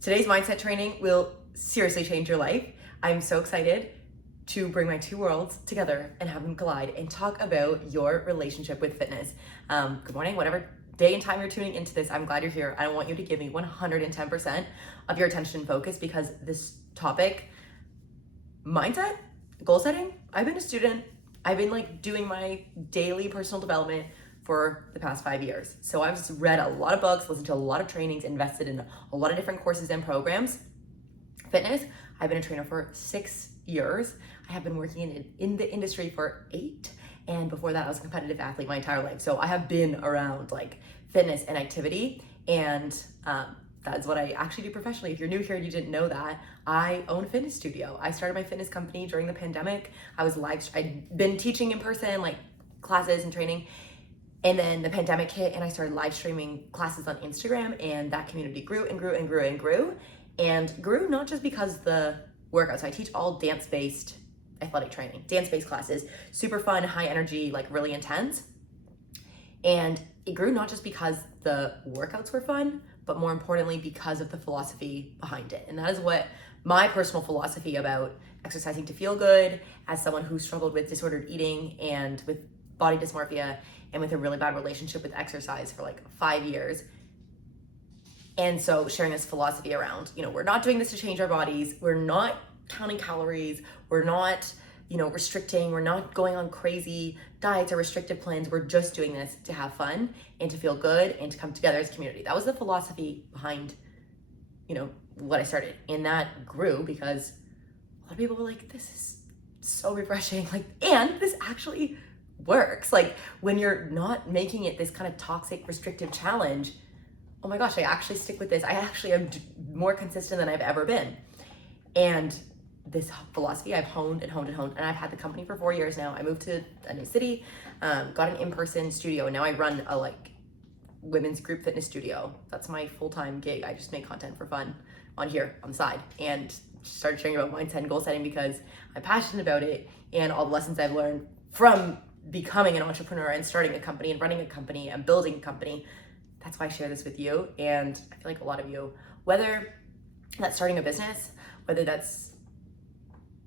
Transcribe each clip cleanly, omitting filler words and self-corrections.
Today's mindset training will seriously change your life. I'm so excited to bring my two worlds together and have them collide and talk about your relationship with fitness. Good morning, whatever day and time you're tuning into this, I'm glad you're here. I want you to give me 110% of your attention and focus because this topic, mindset, goal setting, I've been a student. I've been doing my daily personal development for the past 5 years. So I've just read a lot of books, listened to a lot of trainings, invested in a lot of different courses and programs. Fitness, I've been a trainer for 6 years. I have been working in the industry for 8. And before that, I was a competitive athlete my entire life. So I have been around fitness and activity. And that's what I actually do professionally. If you're new here and you didn't know that, I own a fitness studio. I started my fitness company during the pandemic. I'd been teaching in person, classes and training. And then the pandemic hit and I started live streaming classes on Instagram, and that community grew and grew and grew and grew. And grew not just because the workouts. I teach all dance-based athletic training, dance-based classes, super fun, high energy, really intense. And it grew not just because the workouts were fun, but more importantly, because of the philosophy behind it. And that is what my personal philosophy about exercising to feel good, as someone who struggled with disordered eating and with body dysmorphia and with a really bad relationship with exercise for 5 years. And so sharing this philosophy around, we're not doing this to change our bodies. We're not counting calories. We're not, restricting. We're not going on crazy diets or restrictive plans. We're just doing this to have fun and to feel good and to come together as a community. That was the philosophy behind, what I started. And that grew because a lot of people were like, this is so refreshing. And this actually works. When you're not making it this kind of toxic, restrictive challenge, oh my gosh, I actually stick with this. I actually am more consistent than I've ever been. And this philosophy I've honed and honed and honed, and I've had the company for 4 years now. I moved to a new city, got an in-person studio, and now I run a women's group fitness studio. That's my full-time gig. I just make content for fun on here on the side, and started sharing about mindset and goal setting because I'm passionate about it and all the lessons I've learned from becoming an entrepreneur and starting a company and running a company and building a company. That's why I share this with you. And I feel like a lot of you, whether that's starting a business, whether that's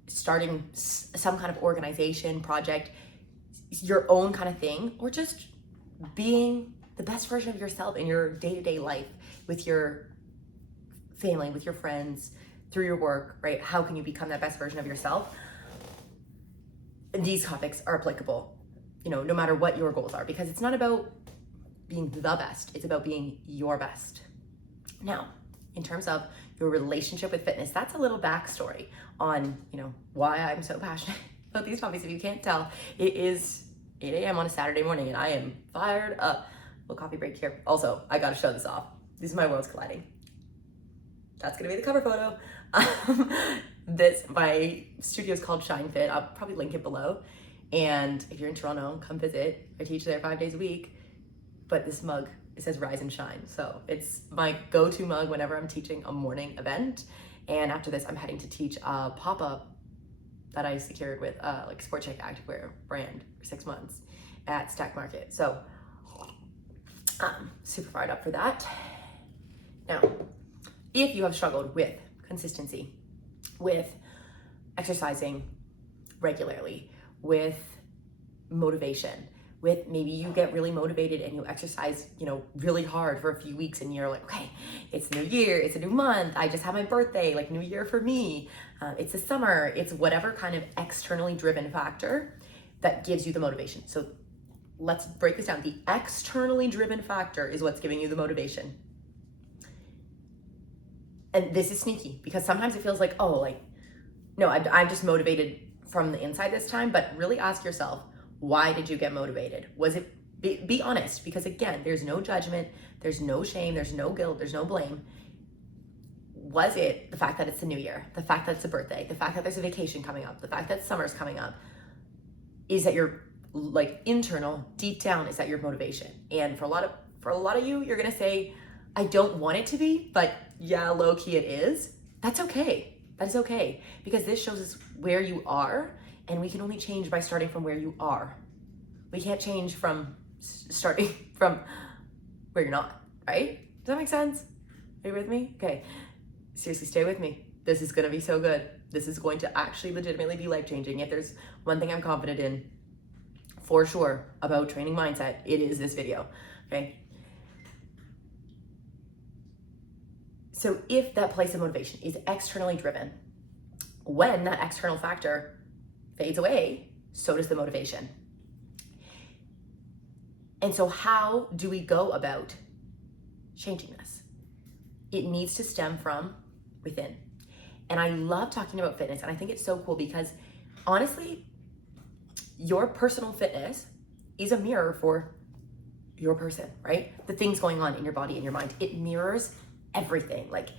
starting some kind of organization, project, your own kind of thing, or just being the best version of yourself in your day-to-day life with your family, with your friends, through your work, right? How can you become that best version of yourself? These topics are applicable, no matter what your goals are, because it's not about being the best, it's about being your best. Now, in terms of your relationship with fitness, that's a little backstory on, why I'm so passionate about these topics. If you can't tell, it is 8 a.m. on a Saturday morning and I am fired up. Little coffee break here. Also, I gotta show this off. These are my worlds colliding. That's gonna be the cover photo. My studio is called Shine Fit. I'll probably link it below. And if you're in Toronto, come visit. I teach there 5 days a week. But this mug, it says Rise and Shine. So it's my go-to mug whenever I'm teaching a morning event. And after this, I'm heading to teach a pop-up that I secured with Sport Check Activewear brand for 6 months at Stack Market. So super fired up for that. Now, if you have struggled with consistency, with exercising regularly, with motivation, with maybe you get really motivated and you exercise, really hard for a few weeks and you're like, okay, it's a new year, it's a new month, I just had my birthday, new year for me, it's the summer, it's whatever kind of externally driven factor that gives you the motivation. So let's break this down. The externally driven factor is what's giving you the motivation. And this is sneaky because sometimes it feels like, no, I'm just motivated from the inside this time, but really ask yourself, why did you get motivated? Was it, be honest, because again, there's no judgment, there's no shame, there's no guilt, there's no blame. Was it the fact that it's the new year, the fact that it's a birthday, the fact that there's a vacation coming up, the fact that summer's coming up? Is that your internal, deep down, is that your motivation? And for a lot of you, you're gonna say, I don't want it to be, but yeah, low key it is. That's okay. That is okay, because this shows us where you are, and we can only change by starting from where you are. We can't change from starting from where you're not, right? Does that make sense? Are you with me? Okay. seriously, stay with me. This is going to be so good. This is going to actually legitimately be life-changing. If there's one thing I'm confident in for sure about training mindset, it is this video, okay? So if that place of motivation is externally driven, when that external factor fades away, so does the motivation. And so how do we go about changing this? It needs to stem from within. And I love talking about fitness, and I think it's so cool because honestly, your personal fitness is a mirror for your person, right? The things going on in your body and your mind. It mirrors everything. Like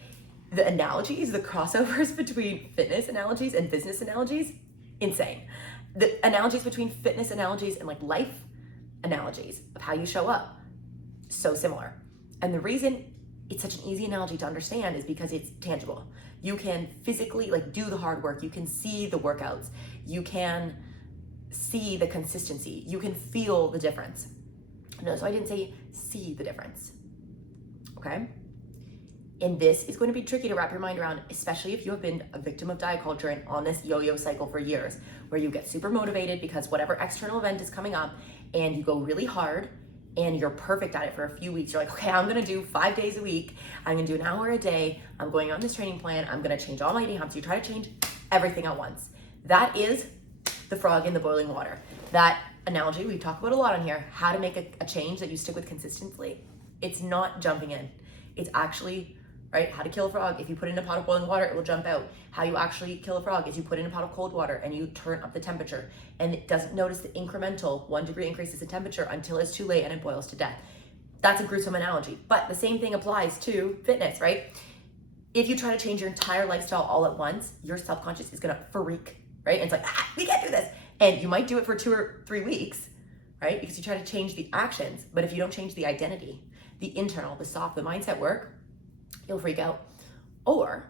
the analogies, the crossovers between fitness analogies and business analogies, insane. The analogies between fitness analogies and like life analogies of how you show up, so similar. And the reason it's such an easy analogy to understand is because it's tangible. You can physically like do the hard work. You can see the workouts. You can see the consistency. You can feel the difference. No, so I didn't say see the difference, okay? And this is going to be tricky to wrap your mind around, especially if you have been a victim of diet culture and on this yo-yo cycle for years, where you get super motivated because whatever external event is coming up and you go really hard and you're perfect at it for a few weeks. You're like, okay, I'm gonna do 5 days a week. I'm gonna do an hour a day. I'm going on this training plan. I'm gonna change all my eating habits. You try to change everything at once. That is the frog in the boiling water. That analogy we talk about a lot on here, how to make a change that you stick with consistently. It's not jumping in. It's actually, right, how to kill a frog. If you put it in a pot of boiling water, it will jump out. How you actually kill a frog is you put it in a pot of cold water and you turn up the temperature, and it doesn't notice the incremental 1 degree increases in temperature until it's too late and it boils to death. That's a gruesome analogy, but the same thing applies to fitness, right? If you try to change your entire lifestyle all at once, your subconscious is gonna freak, right? And it's like, we can't do this. And you might do it for 2 or 3 weeks, right? Because you try to change the actions, but if you don't change the identity, the internal, the soft, the mindset work, you'll freak out, or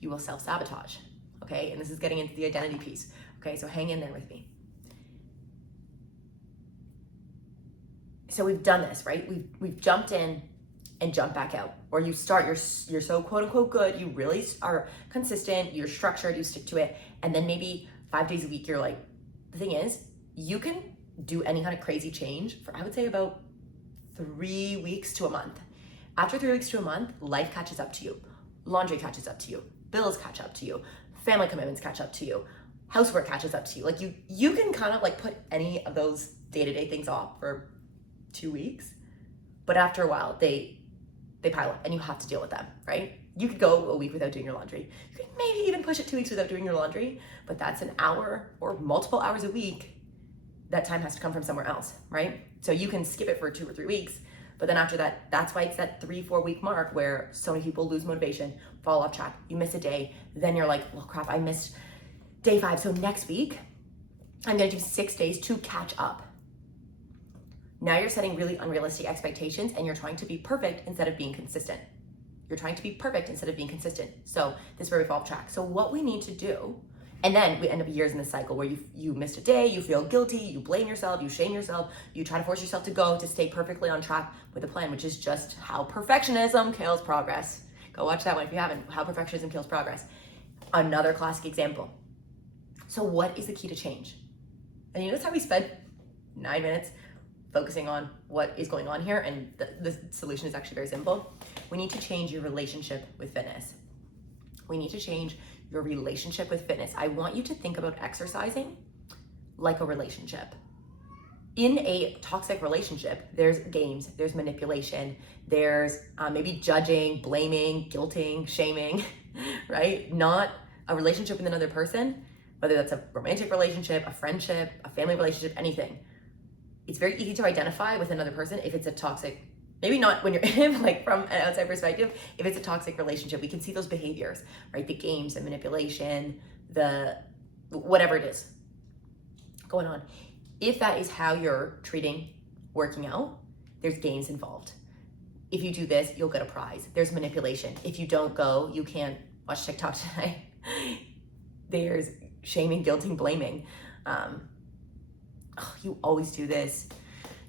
you will self-sabotage, okay? And this is getting into the identity piece, okay? So hang in there with me. So we've done this, right? We've jumped in and jumped back out. Or you start, you're so quote unquote good, you really are consistent, you're structured, you stick to it, and then maybe 5 days a week, you're like, the thing is, you can do any kind of crazy change for, I would say, about 3 weeks to a month. After 3 weeks to a month, life catches up to you. Laundry catches up to you. Bills catch up to you. Family commitments catch up to you. Housework catches up to you. Like you can kind of like put any of those day-to-day things off for 2 weeks, but after a while, they pile up and you have to deal with them, right? You could go a week without doing your laundry. You could maybe even push it 2 weeks without doing your laundry, but that's an hour or multiple hours a week. That time has to come from somewhere else, right? So you can skip it for 2 or 3 weeks, but then after that, that's why it's that 3-4 week mark where so many people lose motivation, fall off track, you miss a day, then you're like, well, crap, I missed day 5. So next week, I'm gonna do 6 days to catch up. Now you're setting really unrealistic expectations and you're trying to be perfect instead of being consistent. You're trying to be perfect instead of being consistent. So this is where we fall off track. So what we need to do, and then we end up years in this cycle where you missed a day, you feel guilty, you blame yourself, you shame yourself, you try to force yourself to go to stay perfectly on track with the plan, which is just how perfectionism kills progress. Go watch that one if you haven't, how perfectionism kills progress. Another classic example. So what is the key to change? And you notice how we spent 9 minutes focusing on what is going on here, and the solution is actually very simple. We need to change your relationship with fitness. We need to change your relationship with fitness. I want you to think about exercising like a relationship. In a toxic relationship, there's games, there's manipulation, there's maybe judging, blaming, guilting, shaming, right? Not a relationship with another person, whether that's a romantic relationship, a friendship, a family relationship, anything. It's very easy to identify with another person if it's a toxic, maybe not when you're in it, like from an outside perspective, if it's a toxic relationship, we can see those behaviors, right? The games, the manipulation, the whatever it is going on. If that is how you're treating working out, there's games involved. If you do this, you'll get a prize. There's manipulation. If you don't go, you can't watch TikTok tonight. There's shaming, guilting, blaming. You always do this.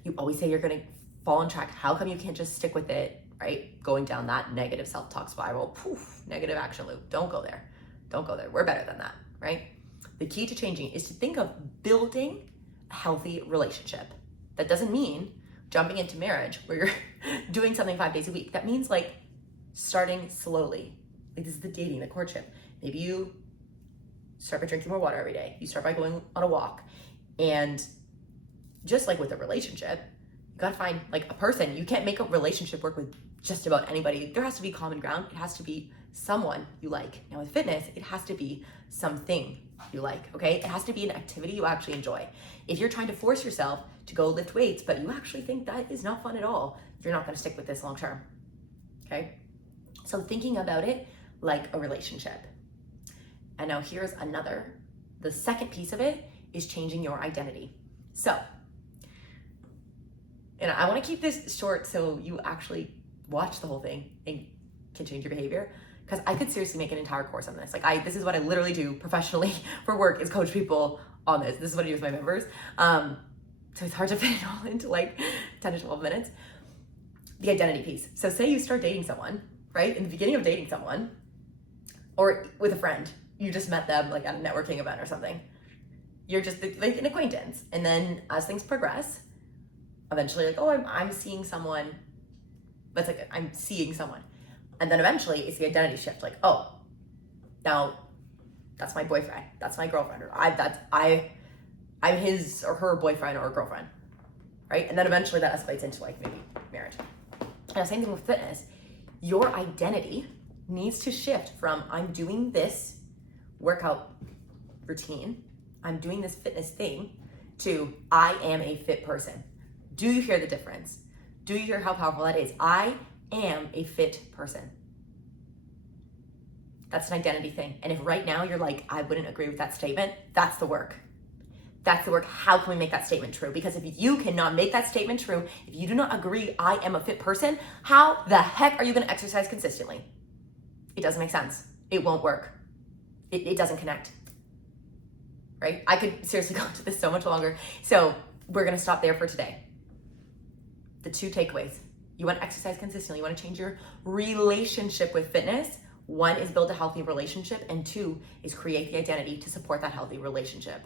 You always say you're gonna fall on track. How come you can't just stick with it? right? Going down that negative self-talk spiral, poof, negative action loop. Don't go there. Don't go there. We're better than that, right? The key to changing is to think of building a healthy relationship. That doesn't mean jumping into marriage where you're doing something 5 days a week. That means like starting slowly. Like this is the dating, the courtship. Maybe you start by drinking more water every day. You start by going on a walk. And just like with a relationship, you gotta find like a person. You can't make a relationship work with just about anybody. There has to be common ground. It has to be someone you like. Now with fitness, it has to be something you like, okay? It has to be an activity you actually enjoy. If you're trying to force yourself to go lift weights, but you actually think that is not fun at all, you're not gonna stick with this long term, okay? So thinking about it like a relationship. And now here's the second piece of it is changing your identity. So, and I wanna keep this short so you actually watch the whole thing and can change your behavior, because I could seriously make an entire course on this. Like this is what I literally do professionally for work, is coach people on this. This is what I do with my members. So it's hard to fit it all into like 10 to 12 minutes. The identity piece. So say you start dating someone, right? In the beginning of dating someone, or with a friend, you just met them like at a networking event or something. You're just like an acquaintance. And then as things progress, eventually like, oh, I'm seeing someone. That's like, I'm seeing someone. And then eventually it's the identity shift. Like, oh, now that's my boyfriend. That's my girlfriend. Or I'm his or her boyfriend or girlfriend, right? And then eventually that escalates into like maybe marriage. And the same thing with fitness. Your identity needs to shift from I'm doing this workout routine, I'm doing this fitness thing, to I am a fit person. Do you hear the difference? Do you hear how powerful that is? I am a fit person. That's an identity thing. And if right now you're like, I wouldn't agree with that statement, that's the work. That's the work. How can we make that statement true? Because if you cannot make that statement true, if you do not agree I am a fit person, how the heck are you gonna exercise consistently? It doesn't make sense. It won't work. It doesn't connect, right? I could seriously go into this so much longer. So we're gonna stop there for today. The 2 takeaways. You wanna exercise consistently, you wanna change your relationship with fitness. 1 is build a healthy relationship, and 2 is create the identity to support that healthy relationship.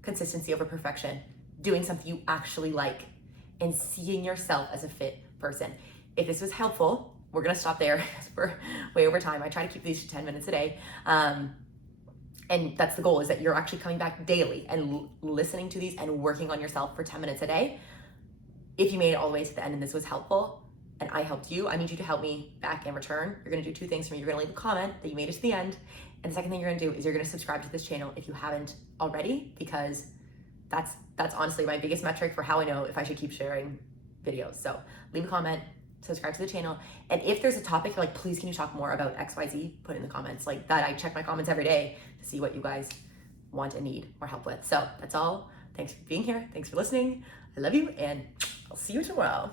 Consistency over perfection, doing something you actually like, and seeing yourself as a fit person. If this was helpful, we're gonna stop there because we're way over time. I try to keep these to 10 minutes a day. And that's the goal, is that you're actually coming back daily and listening to these and working on yourself for 10 minutes a day. If you made it all the way to the end and this was helpful and I helped you, I need you to help me back in return. You're gonna do 2 things for me. You're gonna leave a comment that you made it to the end. And the second thing you're gonna do is you're gonna subscribe to this channel if you haven't already, because that's honestly my biggest metric for how I know if I should keep sharing videos. So leave a comment, subscribe to the channel. And if there's a topic you're like, please can you talk more about XYZ, put it in the comments. Like that, I check my comments every day to see what you guys want and need more help with. So that's all. Thanks for being here. Thanks for listening. I love you, and I'll see you tomorrow.